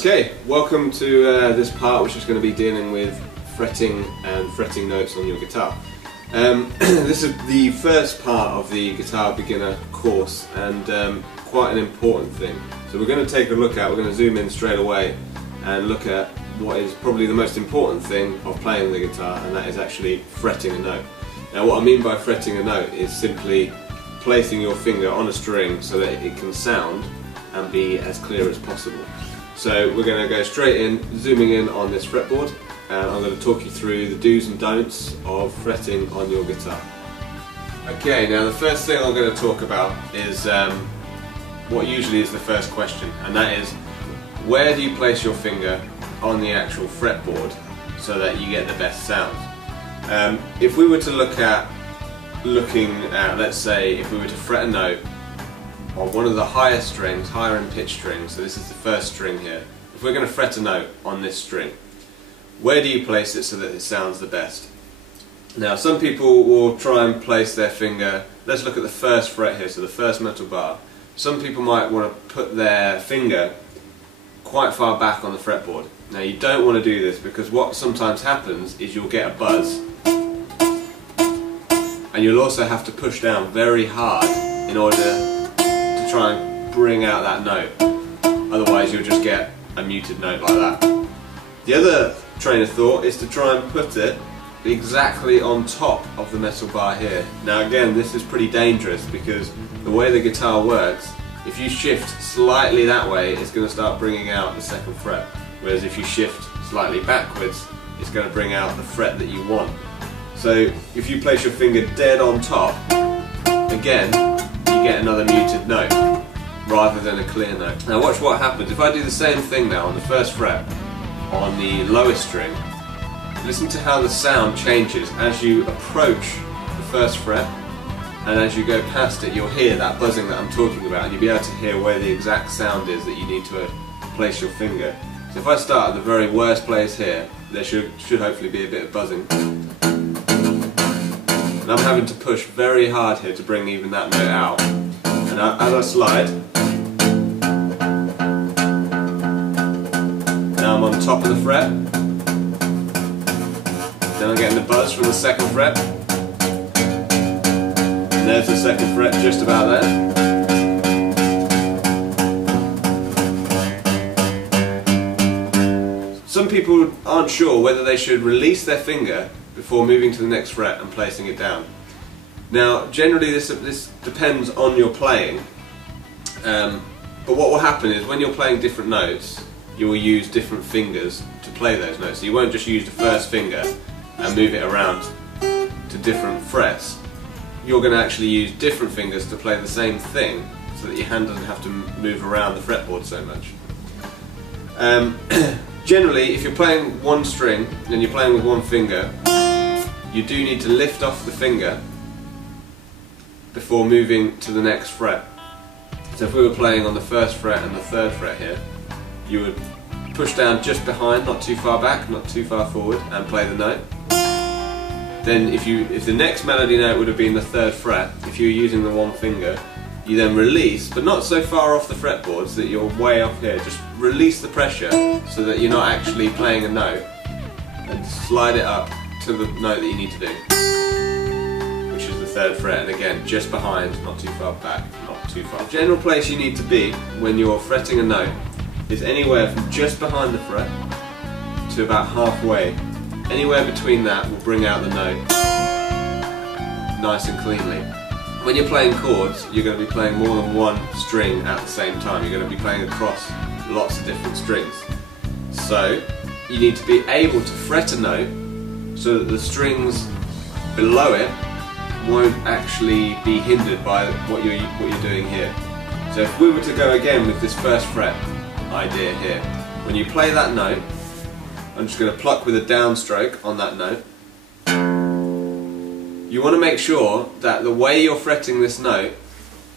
Okay, welcome to this part which is going to be dealing with fretting and fretting notes on your guitar. This is the first part of the guitar beginner course and quite an important thing. So we're going to take a look at, we're going to zoom in straight away and look at what is probably the most important thing of playing the guitar, and that is actually fretting a note. Now what I mean by fretting a note is simply placing your finger on a string so that it can sound and be as clear as possible. So we're going to go straight in, zooming in on this fretboard, and I'm going to talk you through the do's and don'ts of fretting on your guitar. Okay, now the first thing I'm going to talk about is what usually is the first question, and that is, where do you place your finger on the actual fretboard so that you get the best sound? If we were to look at, let's say, if we were to fret a note on one of the higher strings, higher in pitch strings, so this is the first string here. If we're going to fret a note on this string, where do you place it so that it sounds the best? Now some people will try and place their finger, let's look at the first fret here, so the first metal bar. Some people might want to put their finger quite far back on the fretboard. Now you don't want to do this, because what sometimes happens is you'll get a buzz, and you'll also have to push down very hard in order to try and bring out that note. Otherwise you'll just get a muted note like that. The other train of thought is to try and put it exactly on top of the metal bar here. Now again, this is pretty dangerous, because the way the guitar works, if you shift slightly that way, it's going to start bringing out the second fret, whereas if you shift slightly backwards, it's going to bring out the fret that you want. So if you place your finger dead on top, again, you get another muted note rather than a clear note. Now watch what happens if I do the same thing now on the first fret on the lowest string. Listen to how the sound changes as you approach the first fret, and as you go past it you'll hear that buzzing that I'm talking about, and you'll be able to hear where the exact sound is that you need to place your finger. So if I start at the very worst place here, there should hopefully be a bit of buzzing. And I'm having to push very hard here to bring even that note out. And as I slide, now I'm on the top of the fret. Then I'm getting the buzz from the second fret. And there's the second fret just about there. Some people aren't sure whether they should release their finger before moving to the next fret and placing it down. Now generally this depends on your playing, but what will happen is when you're playing different notes, you will use different fingers to play those notes. So you won't just use the first finger and move it around to different frets. You're going to actually use different fingers to play the same thing, so that your hand doesn't have to move around the fretboard so much. Generally, if you're playing one string and you're playing with one finger, you do need to lift off the finger before moving to the next fret. So if we were playing on the first fret and the third fret here, you would push down just behind, not too far back, not too far forward, and play the note. Then if the next melody note would have been the third fret, if you were using the one finger, you then release, but not so far off the fretboard so that you're way up here. Just release the pressure so that you're not actually playing a note, and slide it up to the note that you need to do, which is the third fret, and again, just behind, not too far back, not too far. The general place you need to be when you're fretting a note is anywhere from just behind the fret to about halfway. Anywhere between that will bring out the note nice and cleanly. When you're playing chords, you're going to be playing more than one string at the same time. You're going to be playing across lots of different strings. So you need to be able to fret a note so that the strings below it won't actually be hindered by what you're doing here. So if we were to go again with this first fret idea here, when you play that note, I'm just going to pluck with a downstroke on that note. You want to make sure that the way you're fretting this note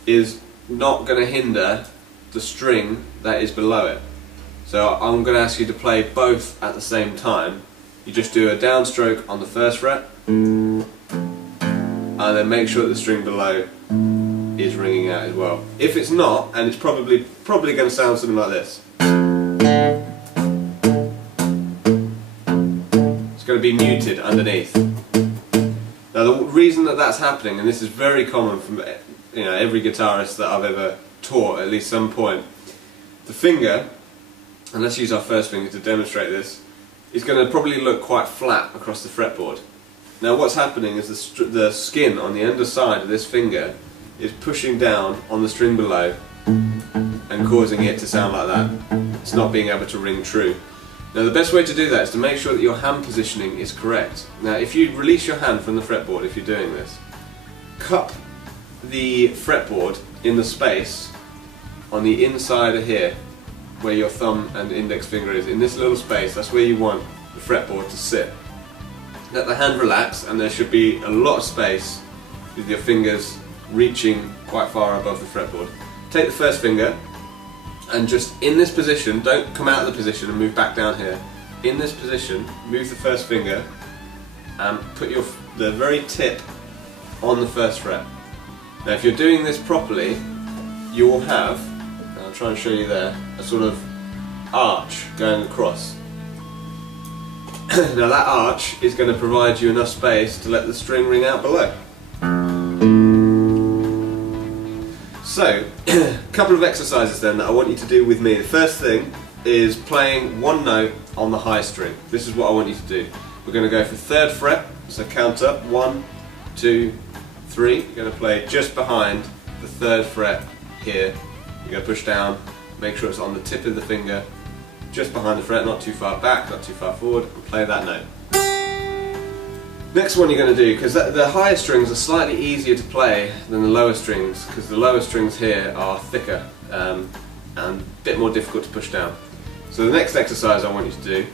is not going to hinder the string that is below it. So I'm going to ask you to play both at the same time. You just do a downstroke on the first fret, and then make sure that the string below is ringing out as well. If it's not, and it's probably going to sound something like this. it's going to be muted underneath. Now the reason that that's happening, and this is very common from every guitarist that I've ever taught at least some point, the finger, and let's use our first finger to demonstrate this, is going to probably look quite flat across the fretboard. Now what's happening is the skin on the underside of this finger is pushing down on the string below and causing it to sound like that. It's not being able to ring true. Now the best way to do that is to make sure that your hand positioning is correct. Now if you release your hand from the fretboard, if you're doing this, cup the fretboard in the space on the inside of here, where your thumb and index finger is, in this little space, that's where you want the fretboard to sit. Let the hand relax, and there should be a lot of space with your fingers reaching quite far above the fretboard. Take the first finger and just in this position, don't come out of the position and move back down here. In this position, move the first finger and put the very tip on the first fret. Now if you're doing this properly, you will have, I'll try and show you there, a sort of arch going across. Now that arch is going to provide you enough space to let the string ring out below. So, a couple of exercises then that I want you to do with me. The first thing is playing one note on the high string. This is what I want you to do. We're going to go for 3rd fret, so count up, 1, 2, 3. You're going to play just behind the 3rd fret here. You're going to push down, make sure it's on the tip of the finger, just behind the fret, not too far back, not too far forward, and play that note. Next one you're going to do, because the higher strings are slightly easier to play than the lower strings, because the lower strings here are thicker and a bit more difficult to push down. So the next exercise I want you to do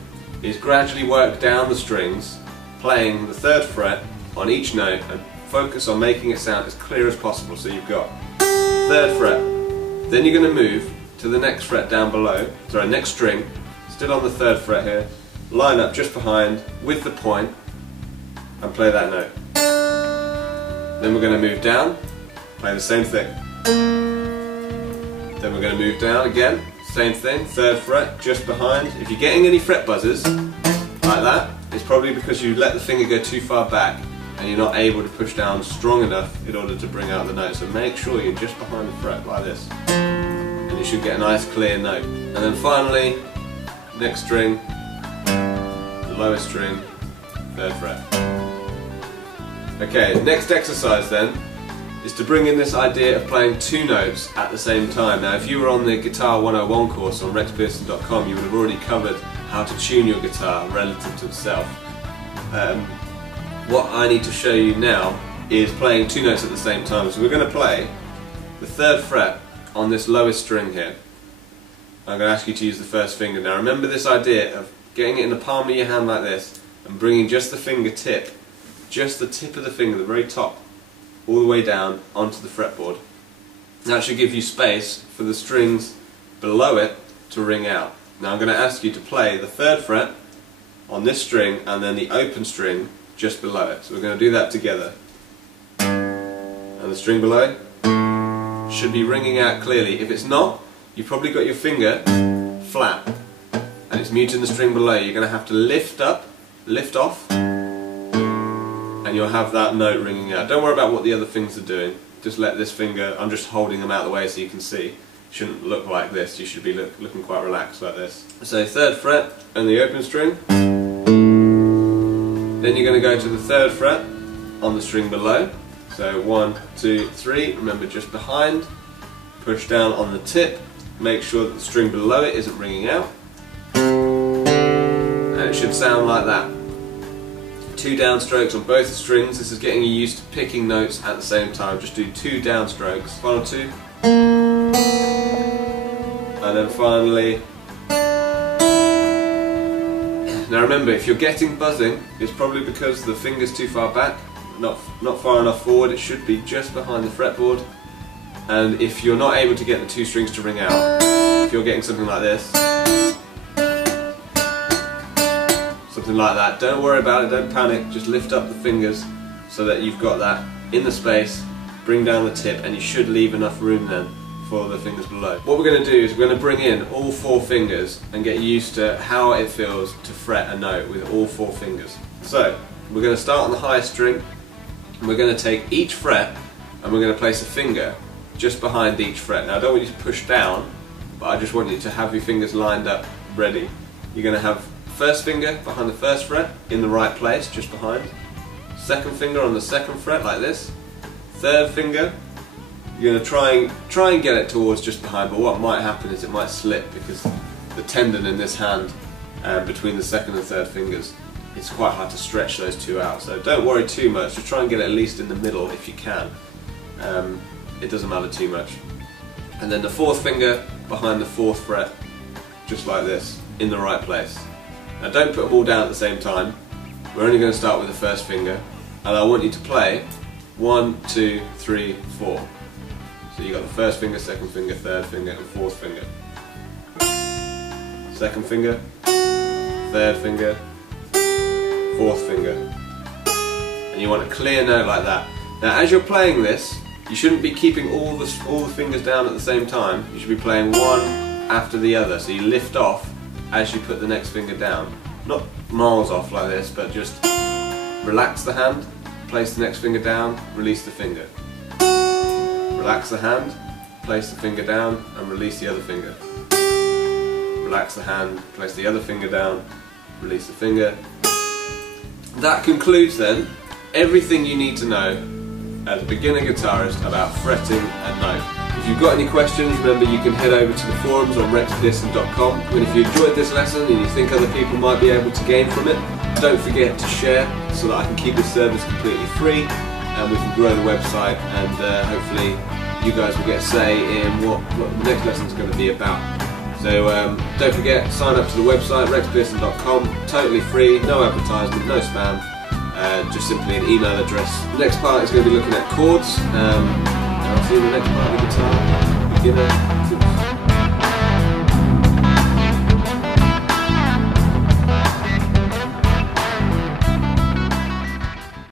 is gradually work down the strings, playing the 3rd fret on each note, and focus on making it sound as clear as possible. So you've got 3rd fret, then you're going to move to the next fret down below, sorry, next string, still on the 3rd fret here, line up just behind with the point, and play that note. Then we're going to move down, play the same thing. Then we're going to move down again, same thing, 3rd fret, just behind. If you're getting any fret buzzes, like that, it's probably because you let the finger go too far back and you're not able to push down strong enough in order to bring out the note. So make sure you're just behind the fret, like this. And you should get a nice clear note. And then finally, next string, the lowest string, 3rd fret. Okay, next exercise then is to bring in this idea of playing 2 notes at the same time. Now if you were on the Guitar 101 course on rexpearson.com, you would have already covered how to tune your guitar relative to itself. What I need to show you now is playing 2 notes at the same time. So we're going to play the 3rd fret on this lowest string here. I'm going to ask you to use the first finger. Now remember this idea of getting it in the palm of your hand like this and bringing just the fingertip, just the tip of the finger, the very top, all the way down onto the fretboard. That should give you space for the strings below it to ring out. Now I'm going to ask you to play the 3rd fret on this string and then the open string just below it. So we're going to do that together. And the string below should be ringing out clearly. If it's not, you've probably got your finger flat and it's muting the string below. You're going to have to lift up, lift off, and you'll have that note ringing out. Don't worry about what the other fingers are doing. Just let this finger, I'm just holding them out of the way so you can see. Shouldn't look like this, you should be looking quite relaxed like this. So 3rd fret and the open string. Then you're going to go to the 3rd fret on the string below. So 1, 2, 3, remember just behind. Push down on the tip, make sure that the string below it isn't ringing out. And it should sound like that. 2 downstrokes on both the strings. This is getting you used to picking notes at the same time. Just do 2 downstrokes. Final 2. And then finally. Now remember, if you're getting buzzing, it's probably because the finger's too far back, not far enough forward. It should be just behind the fretboard. And if you're not able to get the 2 strings to ring out, if you're getting something like this, something like that, don't worry about it, don't panic, just lift up the fingers so that you've got that in the space, bring down the tip, and you should leave enough room then for the fingers below. What we're going to do is we're going to bring in all 4 fingers and get used to how it feels to fret a note with all 4 fingers. So we're going to start on the highest string, and we're going to take each fret and we're going to place a finger just behind each fret. Now I don't want you to push down, but I just want you to have your fingers lined up ready. You're going to have first finger behind the first fret in the right place, just behind. Second finger on the second fret like this. Third finger, you're going to try and get it towards just behind, but what might happen is it might slip because the tendon in this hand between the second and third fingers, it's quite hard to stretch those 2 out. So don't worry too much, just try and get it at least in the middle if you can. It doesn't matter too much. And then the 4th finger behind the 4th fret, just like this, in the right place. Now don't put them all down at the same time. We're only going to start with the first finger, and I want you to play 1, 2, 3, 4. So you got the first finger, second finger, third finger, and 4th finger. Second finger, third finger, 4th finger. And you want a clear note like that. Now as you're playing this, you shouldn't be keeping all the fingers down at the same time. You should be playing one after the other. So you lift off as you put the next finger down. Not miles off like this, but just relax the hand, place the next finger down, release the finger. Relax the hand, place the finger down and release the other finger. Relax the hand, place the other finger down, release the finger. That concludes then everything you need to know as a beginner guitarist about fretting a note. If you've got any questions, remember you can head over to the forums on rexpearson.com. And if you enjoyed this lesson and you think other people might be able to gain from it, don't forget to share so that I can keep this service completely free and we can grow the website, and hopefully you guys will get a say in what the next lesson is going to be about. So don't forget, sign up to the website, rexpearson.com, totally free, no advertisement, no spam. Just simply an email address. The next part is going to be looking at chords, and I'll see you in the next part of the guitar beginner